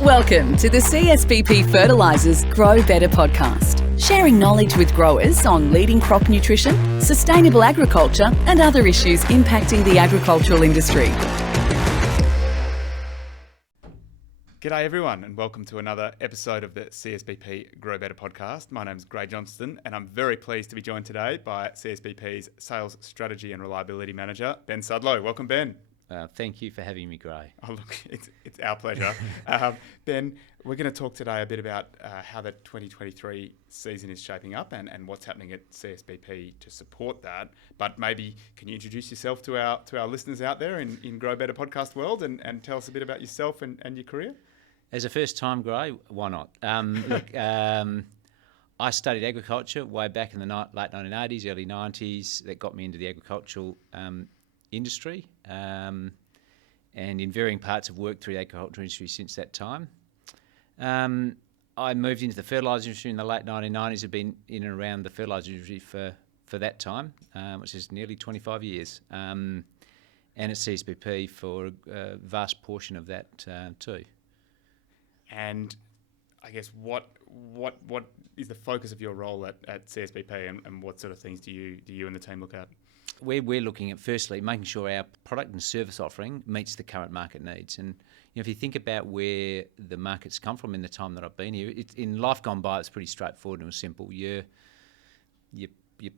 Welcome to the CSBP Fertilisers Grow Better podcast, sharing knowledge with growers on leading crop nutrition, sustainable agriculture and other issues impacting the agricultural industry. G'day everyone and welcome to another episode of the CSBP Grow Better podcast. My name is Grey Johnston and I'm very pleased to be joined today by CSBP's Sales Strategy and Reliability Manager, Ben Sudlow. Welcome, Ben. Thank you for having me, Grey. Oh, look, it's our pleasure. Ben, we're going to talk today a bit about how the 2023 season is shaping up and what's happening at CSBP to support that. But maybe can you introduce yourself to our listeners out there in Grow Better podcast world and tell us a bit about yourself and your career? As a first-time Grey, why not? I studied agriculture way back in the late 1980s, early 90s. That got me into the agricultural industry, and in varying parts have worked through the agricultural industry since that time. I moved into the fertiliser industry in the late 1990s. Have been in and around the fertiliser industry for that time, which is nearly 25 years, and at CSBP for a vast portion of that too. And I guess what is the focus of your role at CSBP and what sort of things do you and the team look at? We're looking at, firstly, making sure our product and service offering meets the current market needs. And if you think about where the market's come from in the time that I've been here, in life gone by, it's pretty straightforward and it was simple. You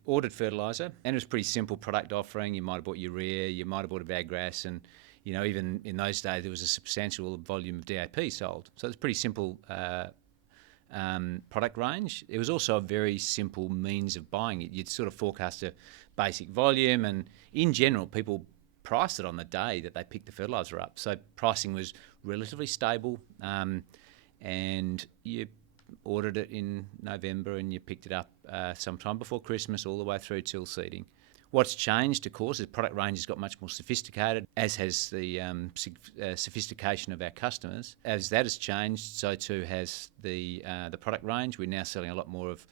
ordered fertiliser and it was pretty simple product offering. You might have bought urea, you might have bought a Baggrass, and even in those days there was a substantial volume of DAP sold. So it's a pretty simple product range. It was also a very simple means of buying it. You'd sort of forecast a basic volume, and in general people priced it on the day that they picked the fertiliser up. So pricing was relatively stable, and you ordered it in November and you picked it up sometime before Christmas all the way through till seeding. What's changed, of course, is product range has got much more sophisticated, as has the sophistication of our customers. As that has changed, so too has the product range. We're now selling a lot more of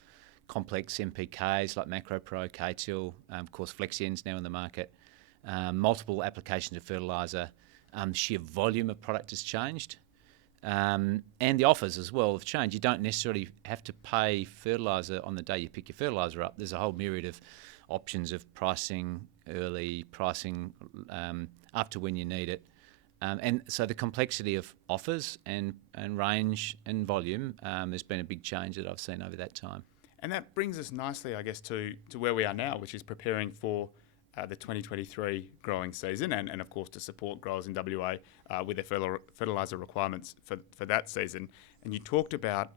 complex NPKs like Macro Pro, K-Till, of course Flexien's now in the market, multiple applications of fertiliser. Sheer volume of product has changed, and the offers as well have changed. You don't necessarily have to pay fertiliser on the day you pick your fertiliser up. There's a whole myriad of options of pricing early, pricing up to when you need it. And so the complexity of offers and range and volume has been a big change that I've seen over that time. And that brings us nicely, I guess, to where we are now, which is preparing for the 2023 growing season and of course, to support growers in WA with their fertiliser requirements for that season. And you talked about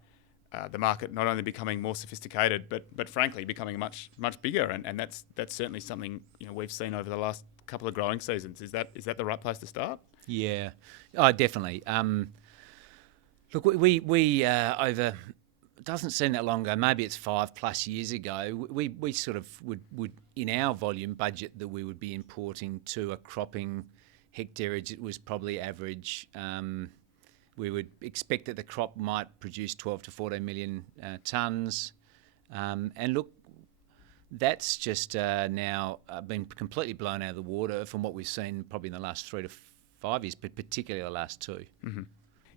the market not only becoming more sophisticated, but frankly becoming much bigger, and that's certainly something we've seen over the last couple of growing seasons. Is that the right place to start? Yeah, definitely. Look, we over, it doesn't seem that long ago, maybe it's 5+ years ago, we sort of would in our volume budget that we would be importing to a cropping hectareage. It was probably average. We would expect that the crop might produce 12 to 14 million tonnes. And look, that's just now been completely blown out of the water from what we've seen probably in the last 3 to 5 years, but particularly the last two. Mm-hmm.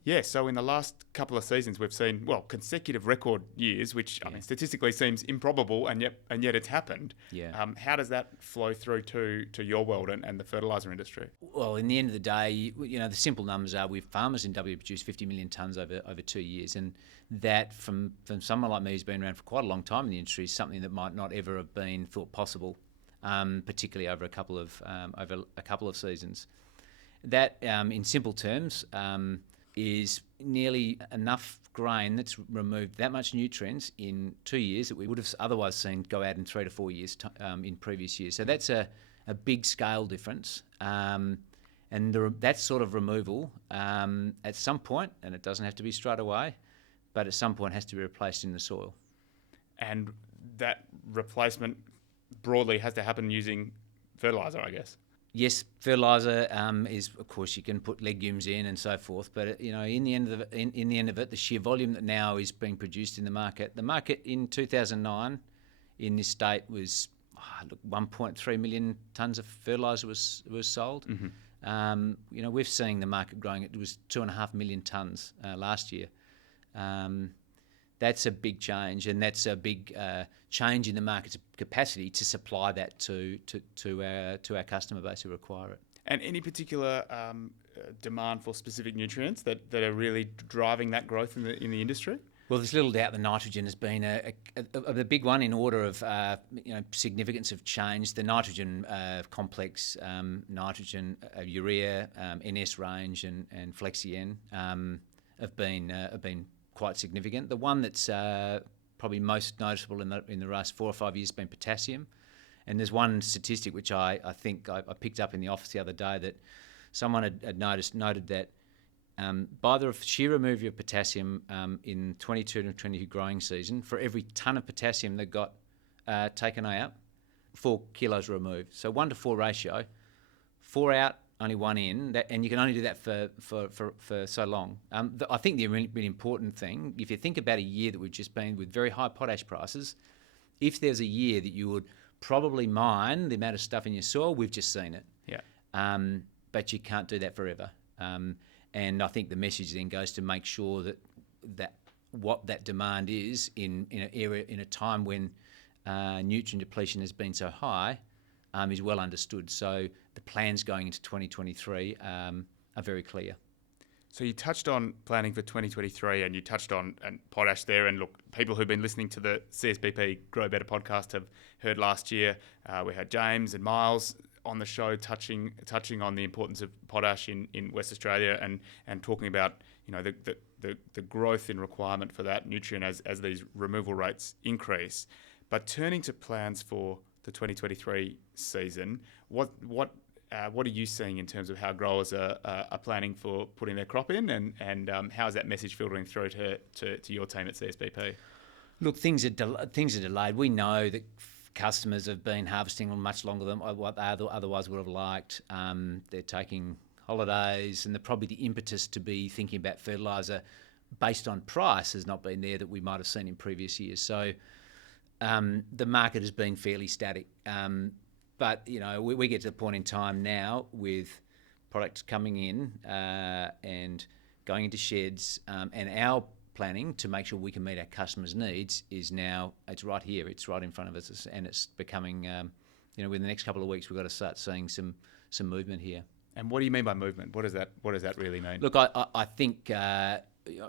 Yeah, so in the last couple of seasons we've seen, consecutive record years, which I mean statistically seems improbable, and yet it's happened. Yeah. How does that flow through to your world and the fertiliser industry? Well, in the end of the day, the simple numbers are we farmers in WA produce 50 million tonnes over 2 years, and that from someone like me who's been around for quite a long time in the industry is something that might not ever have been thought possible, particularly over a couple of seasons. That, in simple terms, is nearly enough grain that's removed that much nutrients in 2 years that we would have otherwise seen go out in 3 to 4 years in previous years. So that's a big scale difference. And that sort of removal at some point, and it doesn't have to be straight away, but at some point has to be replaced in the soil. And that replacement broadly has to happen using fertiliser, I guess. Yes, fertiliser is, of course, you can put legumes in and so forth, but in the end of it, the sheer volume that now is being produced in the market in 2009 in this state was 1.3 million tonnes of fertiliser was sold. We've seen the market growing. It was 2.5 million tonnes last year. That's a big change, and that's a big change in the market's capacity to supply that to our customer base who require it. And any particular demand for specific nutrients that are really driving that growth in the industry? Well, there's little doubt the nitrogen has been a big one in order of significance of change. The nitrogen complex, nitrogen, urea, NS range, and Flexi-N have been quite significant. The one that's probably most noticeable in the last 4 or 5 years has been potassium. And there's one statistic which I think I picked up in the office the other day, that someone had noted that by the sheer removal of potassium in 22 to 22 growing season, for every tonne of potassium that got taken out, 4 kilos removed. So 1 to 4 ratio, 4 out, only 1 in, and you can only do that for so long. I think the really important thing, if you think about a year that we've just been with very high potash prices, if there's a year that you would probably mine the amount of stuff in your soil, we've just seen it. Yeah. But you can't do that forever. And I think the message then goes to make sure that what that demand is in a time when nutrient depletion has been so high is well understood. So the plans going into 2023 are very clear. So you touched on planning for 2023, and you touched on potash there. And look, people who've been listening to the CSBP Grow Better podcast have heard last year we had James and Miles on the show touching on the importance of potash in West Australia, and talking about the growth in requirement for that nutrient as these removal rates increase. But turning to plans for the 2023 season, what are you seeing in terms of how growers are planning for putting their crop in, and how is that message filtering through to your team at CSBP? Look, things are delayed. We know that customers have been harvesting much longer than what they otherwise would have liked. They're taking holidays, and probably the impetus to be thinking about fertiliser based on price has not been there that we might have seen in previous years. So the market has been fairly static. But, we get to the point in time now with products coming in and going into sheds, and our planning to make sure we can meet our customers' needs is now, it's right here, it's right in front of us, and it's becoming, within the next couple of weeks, we've got to start seeing some movement here. And what do you mean by movement? What does that really mean? Look, I think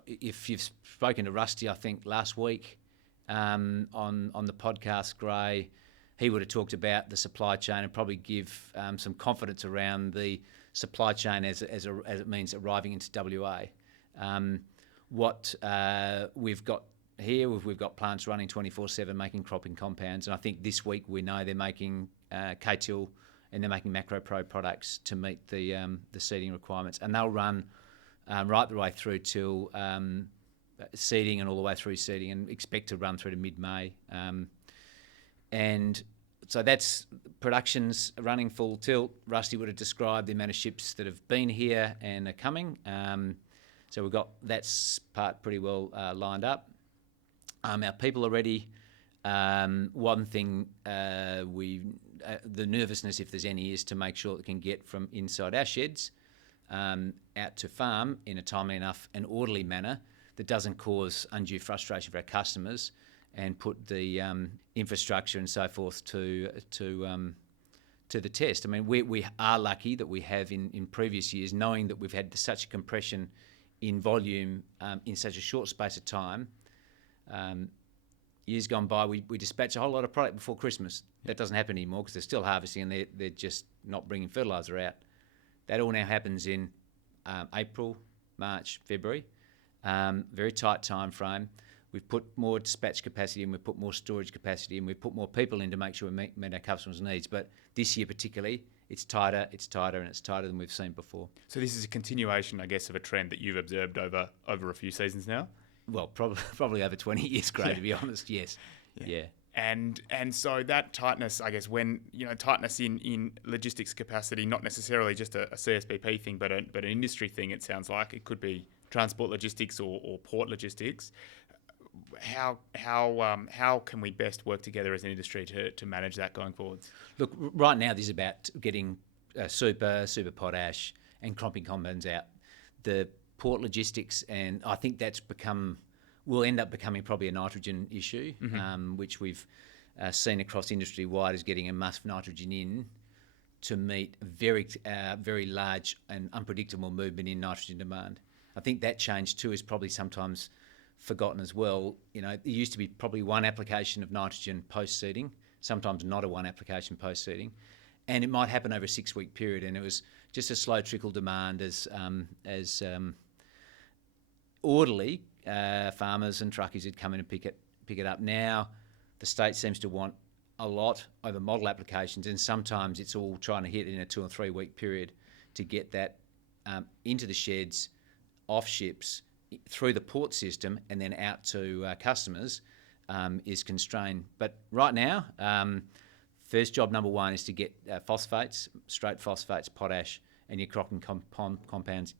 if you've spoken to Rusty, I think last week on the podcast, Grey, he would have talked about the supply chain and probably give some confidence around the supply chain as it means arriving into WA. What we've got here, we've got plants running 24/7 making cropping compounds, and I think this week we know they're making K-Till and they're making Macro Pro products to meet the seeding requirements, and they'll run right the way through till seeding and all the way through seeding, and expect to run through to mid-May. And so that's production's running full tilt. Rusty would have described the amount of ships that have been here and are coming. So we've got that part pretty well lined up. Our people are ready. One thing the nervousness, if there's any, is to make sure it can get from inside our sheds out to farm in a timely enough and orderly manner that doesn't cause undue frustration for our customers, and put the infrastructure and so forth to the test. I mean, we are lucky that we have in previous years, knowing that we've had such a compression in volume in such a short space of time. Years gone by, we dispatch a whole lot of product before Christmas. That doesn't happen anymore because they're still harvesting and they're just not bringing fertiliser out. That all now happens in April, March, February. Very tight time frame. We've put more dispatch capacity and we've put more storage capacity and we've put more people in to make sure we meet our customers' needs. But this year particularly, it's tighter, and it's tighter than we've seen before. So this is a continuation, I guess, of a trend that you've observed over a few seasons now? Well, probably over 20 years, Grey, to be honest, yes. Yeah. And so that tightness, I guess, when, tightness in logistics capacity, not necessarily just a CSBP thing, but an industry thing, it sounds like. It could be transport logistics or port logistics. How can we best work together as an industry to manage that going forwards? Look, right now this is about getting super potash, and cropping compounds out. The port logistics, and I think that's will end up becoming probably a nitrogen issue, which we've seen across industry wide as getting enough nitrogen in to meet very large and unpredictable movement in nitrogen demand. I think that change too is probably sometimes forgotten as well. There used to be probably one application of nitrogen post-seeding, sometimes not a one application post-seeding, and it might happen over a 6-week period, and it was just a slow trickle demand as orderly farmers and truckies would come in and pick it up. Now the state seems to want a lot over model applications, and sometimes it's all trying to hit in a 2 or 3 week period to get that into the sheds, off ships, through the port system, and then out to customers is constrained. But right now, first job number one is to get phosphates, straight phosphates, potash, and your cropping compounds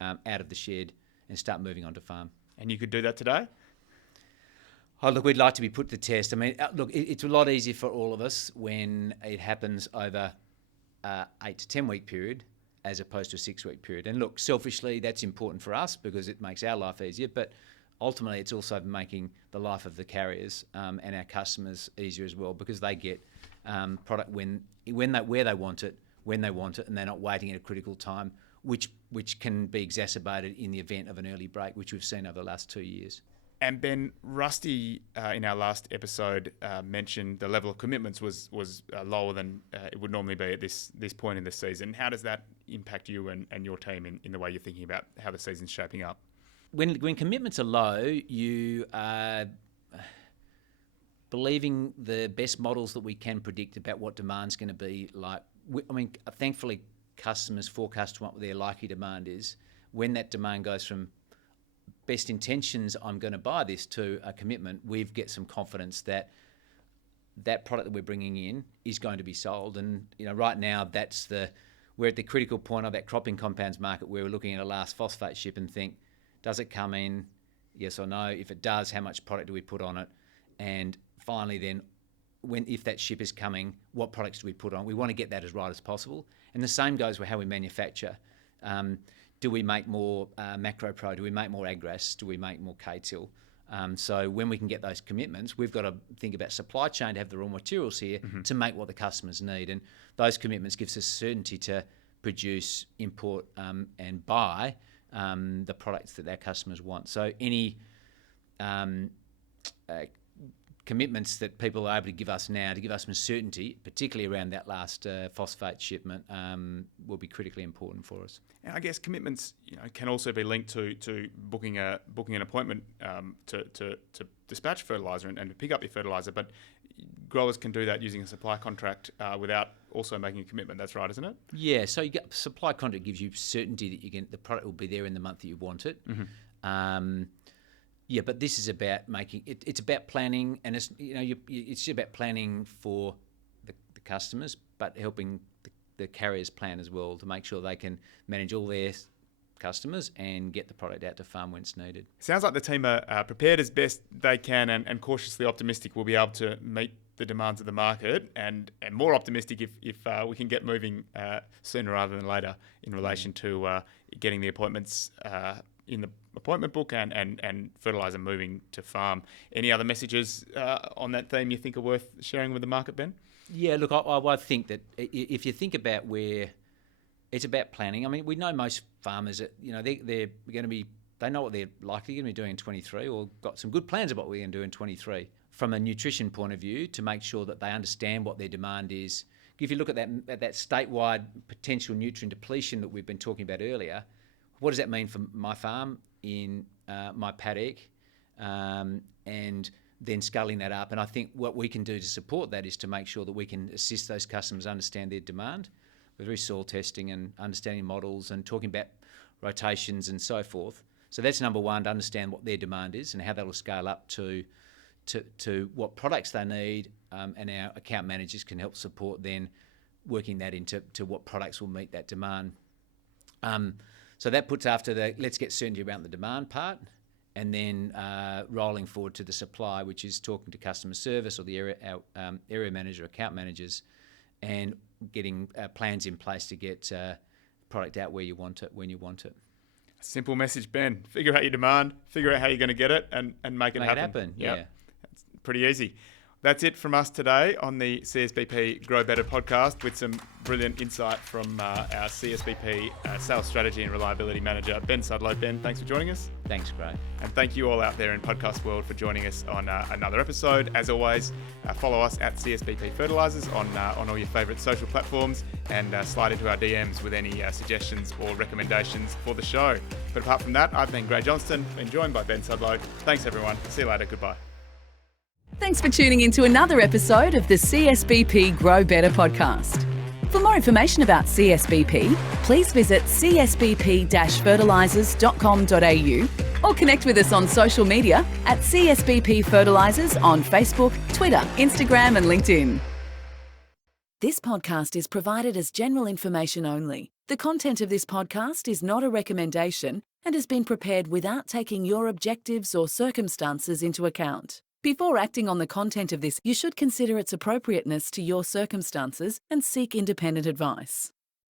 out of the shed and start moving on to farm. And you could do that today? Oh, look, we'd like to be put to the test. I mean, look, it's a lot easier for all of us when it happens over 8 to 10 week period as opposed to a 6-week period. And look, selfishly, that's important for us because it makes our life easier, but ultimately it's also making the life of the carriers and our customers easier as well, because they get product where they want it, when they want it, and they're not waiting at a critical time, which can be exacerbated in the event of an early break, which we've seen over the last 2 years. And Ben, Rusty in our last episode mentioned the level of commitments was lower than it would normally be at this point in the season. How does that impact you and your team in the way you're thinking about how the season's shaping up? When commitments are low, you are believing the best models that we can predict about what demand's going to be like. Thankfully, customers forecast what their likely demand is. When that demand goes from best intentions, I'm going to buy this, to a commitment, we get some confidence that that product that we're bringing in is going to be sold. And right now, we're at the critical point of that cropping compounds market where we're looking at a last phosphate ship and think, does it come in? Yes or no? If it does, how much product do we put on it? And finally, then, if that ship is coming, what products do we put on? We want to get that as right as possible. And the same goes with how we manufacture. Do we make more Macro Pro? Do we make more Agras? Do we make more K-Till? So when we can get those commitments, we've got to think about supply chain to have the raw materials here to make what the customers need. And those commitments gives us certainty to produce, import and buy the products that our customers want. So any commitments that people are able to give us now to give us some certainty, particularly around that last phosphate shipment, will be critically important for us. And I guess commitments, can also be linked to booking an appointment to dispatch fertiliser and to pick up your fertiliser. But growers can do that using a supply contract without also making a commitment. That's right, isn't it? Yeah. So you get supply contract gives you certainty that the product will be there in the month that you want it. Yeah, but this is about making it. It's about planning, and it's about planning for the customers, but helping the carriers plan as well to make sure they can manage all their customers and get the product out to farm when it's needed. Sounds like the team are prepared as best they can and cautiously optimistic we'll be able to meet the demands of the market, and more optimistic if we can get moving sooner rather than later in relation to getting the appointments in the appointment book and fertiliser moving to farm. Any other messages on that theme you think are worth sharing with the market, Ben? Yeah, look, I think that if you think about where it's about planning. I mean, we know most farmers that they're going to be, they know what they're likely going to be doing in 23, or got some good plans about what we're going to do in 23 from a nutrition point of view, to make sure that they understand what their demand is. If you look at that statewide potential nutrient depletion that we've been talking about earlier, what does that mean for my farm in my paddock, and then scaling that up? And I think what we can do to support that is to make sure that we can assist those customers understand their demand, with soil testing and understanding models and talking about rotations and so forth. So that's number one, to understand what their demand is and how that will scale up to what products they need, and our account managers can help support then working that into what products will meet that demand. So that puts after let's get certainty around the demand part, and then rolling forward to the supply, which is talking to customer service or the area manager, account managers, and getting plans in place to get product out where you want it, when you want it. Simple message, Ben. Figure out your demand, figure out how you're going to get it, and make it happen. Yeah. It's pretty easy. That's it from us today on the CSBP Grow Better podcast, with some brilliant insight from our CSBP Sales Strategy and Reliability Manager, Ben Sudlow. Ben, thanks for joining us. Thanks, Gray. And thank you all out there in podcast world for joining us on another episode. As always, follow us at CSBP Fertilisers on all your favourite social platforms, and slide into our DMs with any suggestions or recommendations for the show. But apart from that, I've been Grey Johnston, been joined by Ben Sudlow. Thanks everyone. See you later. Goodbye. Thanks for tuning into another episode of the CSBP Grow Better podcast. For more information about CSBP, please visit csbp-fertilisers.com.au or connect with us on social media at CSBP Fertilisers on Facebook, Twitter, Instagram and LinkedIn. This podcast is provided as general information only. The content of this podcast is not a recommendation and has been prepared without taking your objectives or circumstances into account. Before acting on the content of this, you should consider its appropriateness to your circumstances and seek independent advice.